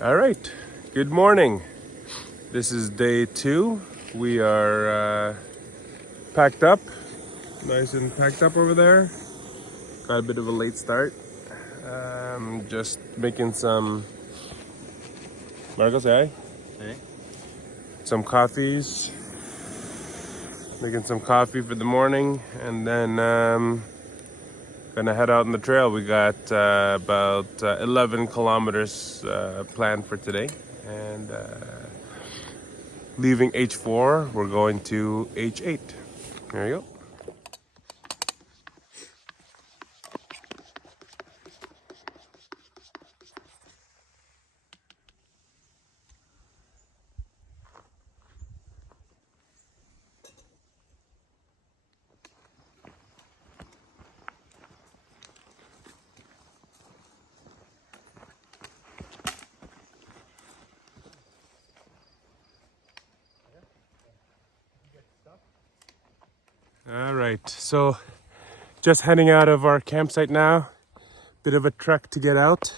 All right, good morning. This is day 2. We are packed up, nice and packed up over there. Got a bit of a late start. Just making some, Marcos, say hi? Hey. Some coffees. Making some coffee for the morning, and then gonna head out on the trail. We got about 11 kilometers planned for today, and leaving H4, we're going to H8. There you go. All right, so just heading out of our campsite now. Bit of a trek to get out.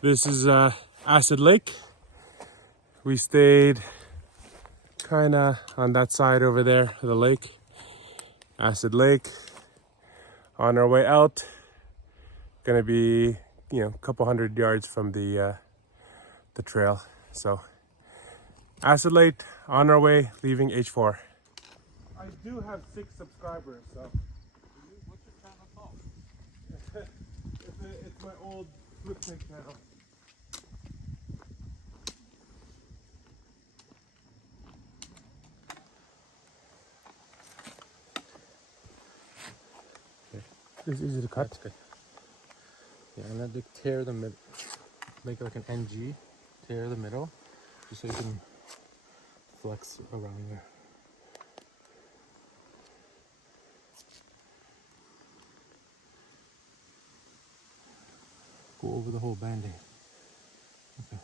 This is Acid Lake. We stayed kind of on that side over there of the lake. Acid Lake. On our way out, gonna be a couple hundred yards from the trail. So Acid Lake, on our way, leaving H4. I do have 6 subscribers, so. What's your channel called? It's my old flip pick channel. It's easy to cut. That's good. Yeah, I'm gonna tear the middle, make it like an NG, tear the middle, just so you can flex around there. Go over the whole band-aid. Okay.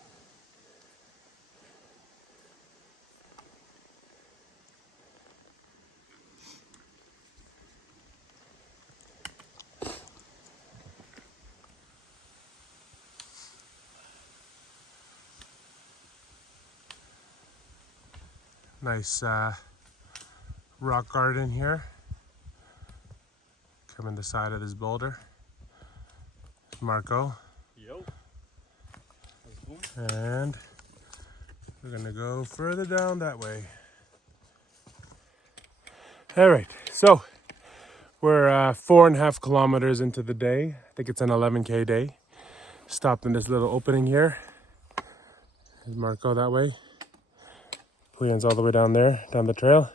Nice rock garden here. Coming the side of this boulder. Marco. Yo. And we're gonna go further down that way. All right, so we're 4.5 kilometers into the day. I think it's an 11K day. Stopped in this little opening here. There's Marco that way. Julian's all the way down there, down the trail.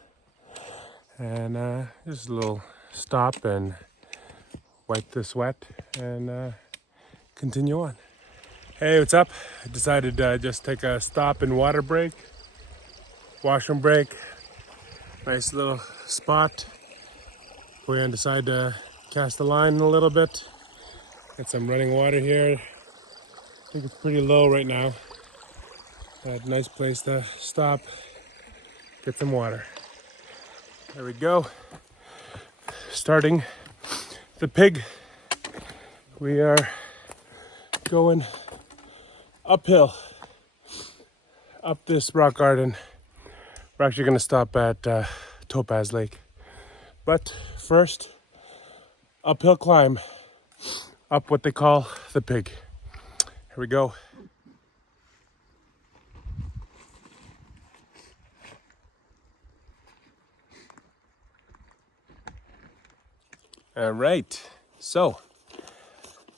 And just a little stop and wipe the sweat and continue on. Hey, what's up? I decided to just take a stop and water break, washroom break. Nice little spot. Julian decided to cast the line a little bit. Get some running water here. I think it's pretty low right now. But nice place to stop, get some water. There we go. Starting the pig. We are going uphill, up this rock garden. We're actually going to stop at Topaz Lake. But first, uphill climb, up what they call the pig. Here we go. All right, so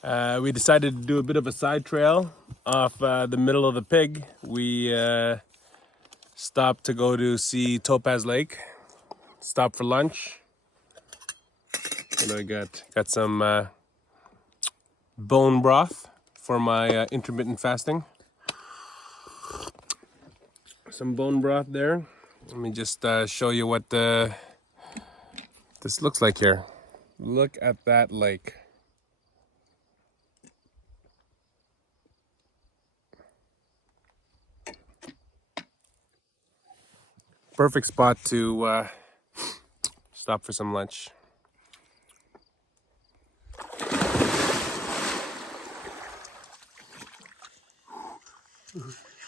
we decided to do a bit of a side trail off the middle of the pig. We stopped to go to see Topaz Lake, stopped for lunch. And I got some bone broth for my intermittent fasting. Some bone broth there. Let me just show you what this looks like here. Look at that lake. Perfect spot to stop for some lunch.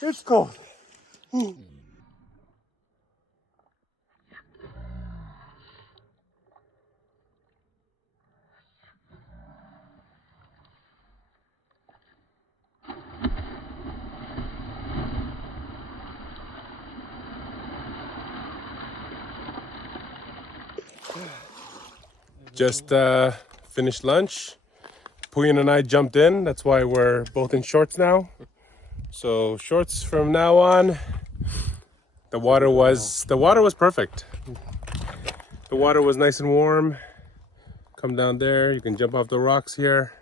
It's cold. Just finished lunch. Puyan and I jumped in. That's why we're both in shorts now. So shorts from now on. The water was perfect. The water was nice and warm. Come down there. You can jump off the rocks here.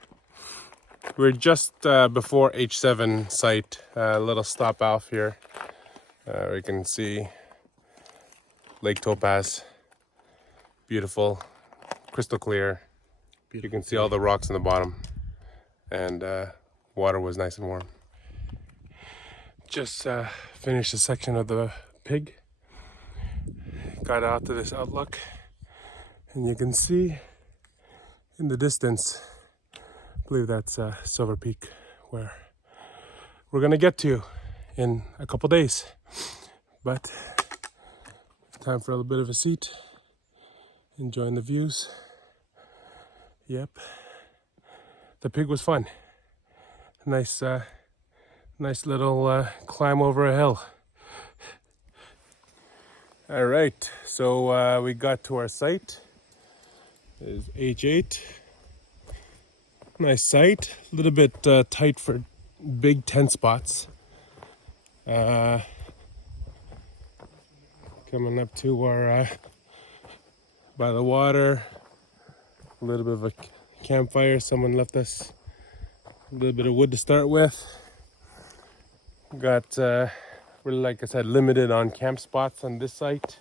We're just before H7 site. A little stop off here. We can see Lake Topaz. Beautiful, crystal clear. You can see all the rocks in the bottom, and water was nice and warm. Just finished a section of the pig. Got out to this outlook, and you can see in the distance, I believe that's Silver Peak, where we're gonna get to in a couple days. But time for a little bit of a seat, enjoying the views. Yep, the pig was fun. Nice little climb over a hill. All right, so we got to our site. It is H8. Nice site, a little bit tight for big tent spots. Coming up to our by the water, a little bit of a campfire. Someone left us a little bit of wood to start with. Got really, like I said, limited on camp spots on this site,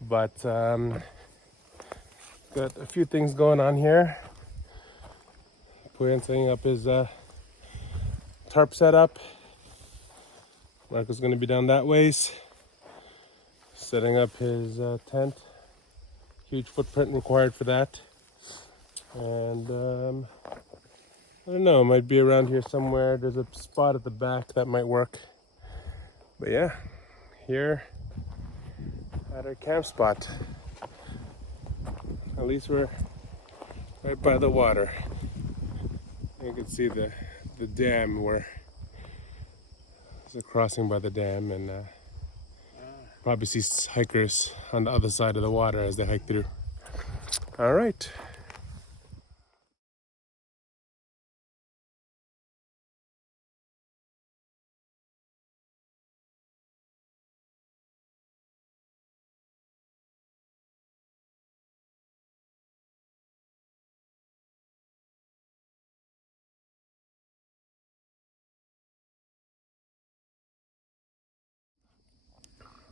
but got a few things going on here. Puyan setting up his tarp setup. Marco's going to be down that ways, setting up his tent. Huge footprint required for that. And I don't know, it might be around here somewhere. There's a spot at the back that might work. But yeah, here at our camp spot. At least we're right by the water. You can see the dam, where there's a crossing by the dam, and probably see hikers on the other side of the water as they hike through. All right.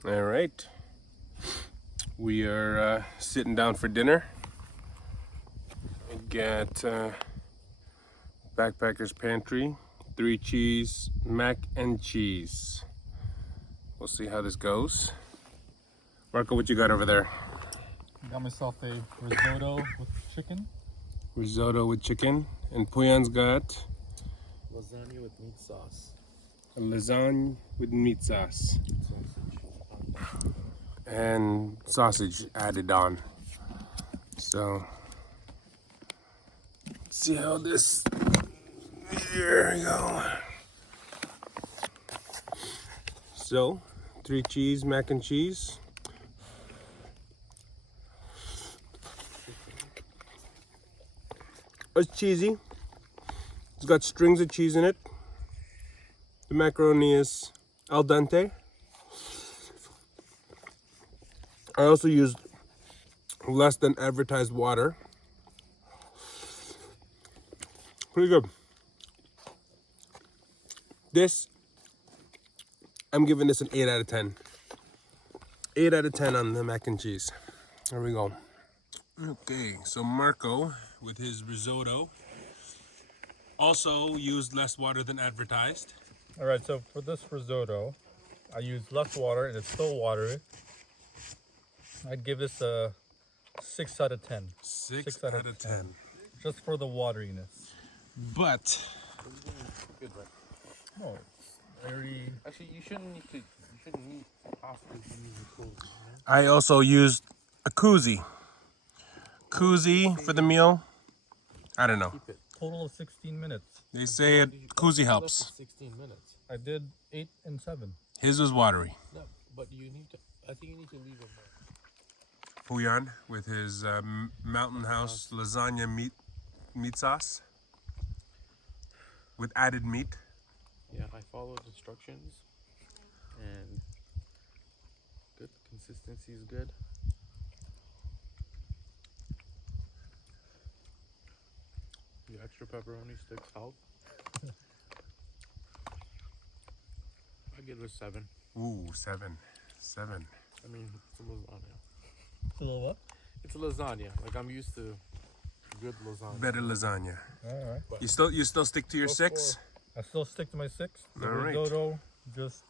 All right. We are sitting down for dinner. We got Backpacker's Pantry, 3 cheese, mac and cheese. We'll see how this goes. Marco, what you got over there? Got myself a risotto with chicken. Risotto with chicken. And Puyan's got Lasagna with meat sauce. a lasagna with meat sauce. And sausage added on. So, let's see how this. Here we go. So, 3 cheese, mac and cheese. It's cheesy. It's got strings of cheese in it. The macaroni is al dente. I also used less than advertised water. Pretty good. This, I'm giving this an 8 out of 10. 8 out of 10 on the mac and cheese. There we go. Okay, so Marco with his risotto also used less water than advertised. All right, so for this risotto, I used less water and it's still watery. I'd give this a 6 out of 10. 6 out of 10. Just for the wateriness. But No, very. Actually, you shouldn't need to. You shouldn't need after using the clothes. I also used a koozie. Koozie for the meal. I don't know. Keep it. Total of 16 minutes. They say a koozie helps. 16 minutes. I did 8 and 7. His was watery. No, but you need to. I think you need to leave it more. Puyan with his Mountain House lasagna meat sauce with added meat. Yeah, I followed instructions, and good consistency is good. The extra pepperoni sticks help. I give it a 7. Ooh, 7. I mean, it's a lasagna. A little what? It's a lasagna. Like I'm used to good lasagna. Better lasagna. All right. You still stick to your 6? I still stick to my 6. The All right. risotto, just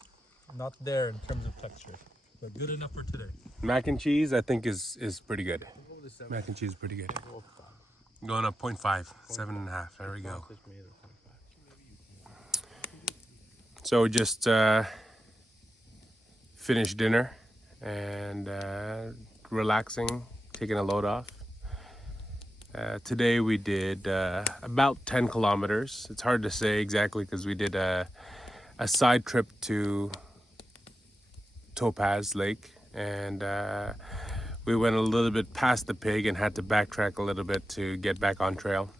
not there in terms of texture, but good enough for today. Mac and cheese, I think is pretty good. Go with the 7. Mac and cheese is pretty good. Go with 5. Going up 0.5, 7.5. There we go. Sausage made of 0.5. So we just finished dinner and relaxing, taking a load off. Today we did about 10 kilometers. It's hard to say exactly because we did a side trip to Topaz Lake, and we went a little bit past the pig and had to backtrack a little bit to get back on trail.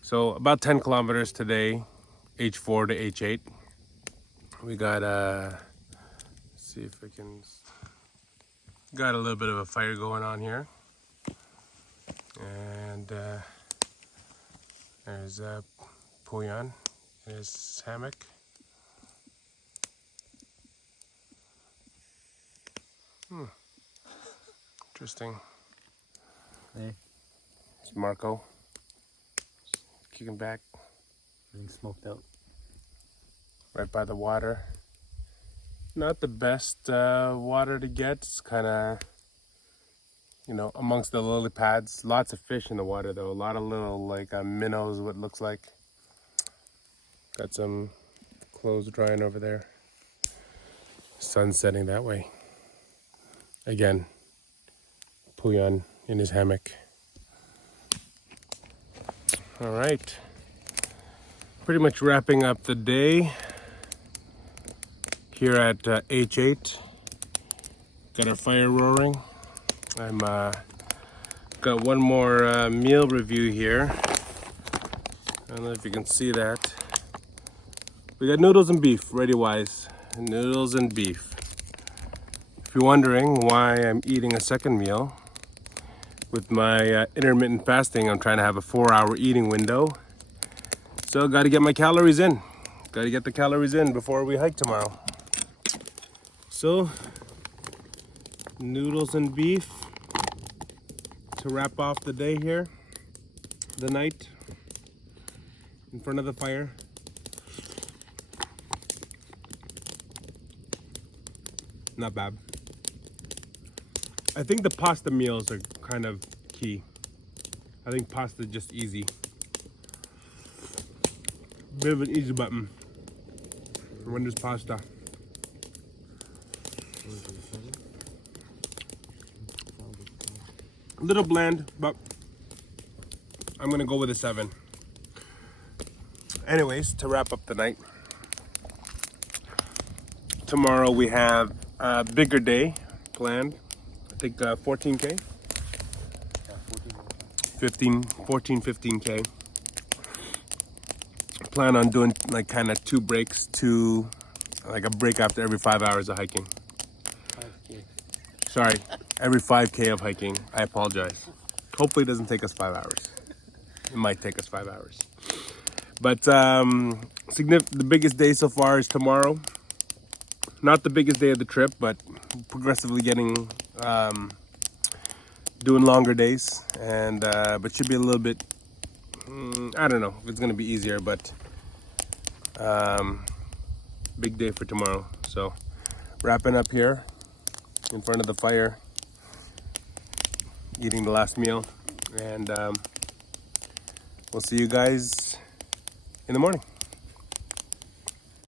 So about 10 kilometers today, H4 to H8. We got let's see if I can, got a little bit of a fire going on here. And there's Puyan in his hammock. Interesting. Hey. It's Marco. Kicking back Getting smoked out. right by the water. Not the best water to get. It's kind of, amongst the lily pads. Lots of fish in the water though. A lot of little like minnows, what it looks like. Got some clothes drying over there. Sun setting that way. Again, Puyan in his hammock. All right. Pretty much wrapping up the day here at H8. Got our fire roaring. I'm got one more meal review here. I don't know if you can see that. We got noodles and beef, ready-wise. Noodles and beef. If you're wondering why I'm eating a second meal, with my intermittent fasting, I'm trying to have a 4-hour eating window. So got to get my calories in. Got to get the calories in before we hike tomorrow. So, noodles and beef to wrap off the day here, the night, in front of the fire. Not bad. I think the pasta meals are kind of key. I think pasta is just easy. Bit of an easy button when there's pasta. A little bland, but I'm gonna go with a 7. Anyways, to wrap up the night, tomorrow we have a bigger day planned. I think 14K? 15K. Plan on doing like kind of 2 breaks, like a break after every 5 hours of hiking. 5K. Sorry, every 5K of hiking. I apologize. Hopefully it doesn't take us 5 hours. It might take us 5 hours. But the biggest day so far is tomorrow. Not the biggest day of the trip, but progressively getting, doing longer days. And but should be a little bit, I don't know if it's gonna be easier, but big day for tomorrow. So wrapping up here in front of the fire, eating the last meal, and we'll see you guys in the morning.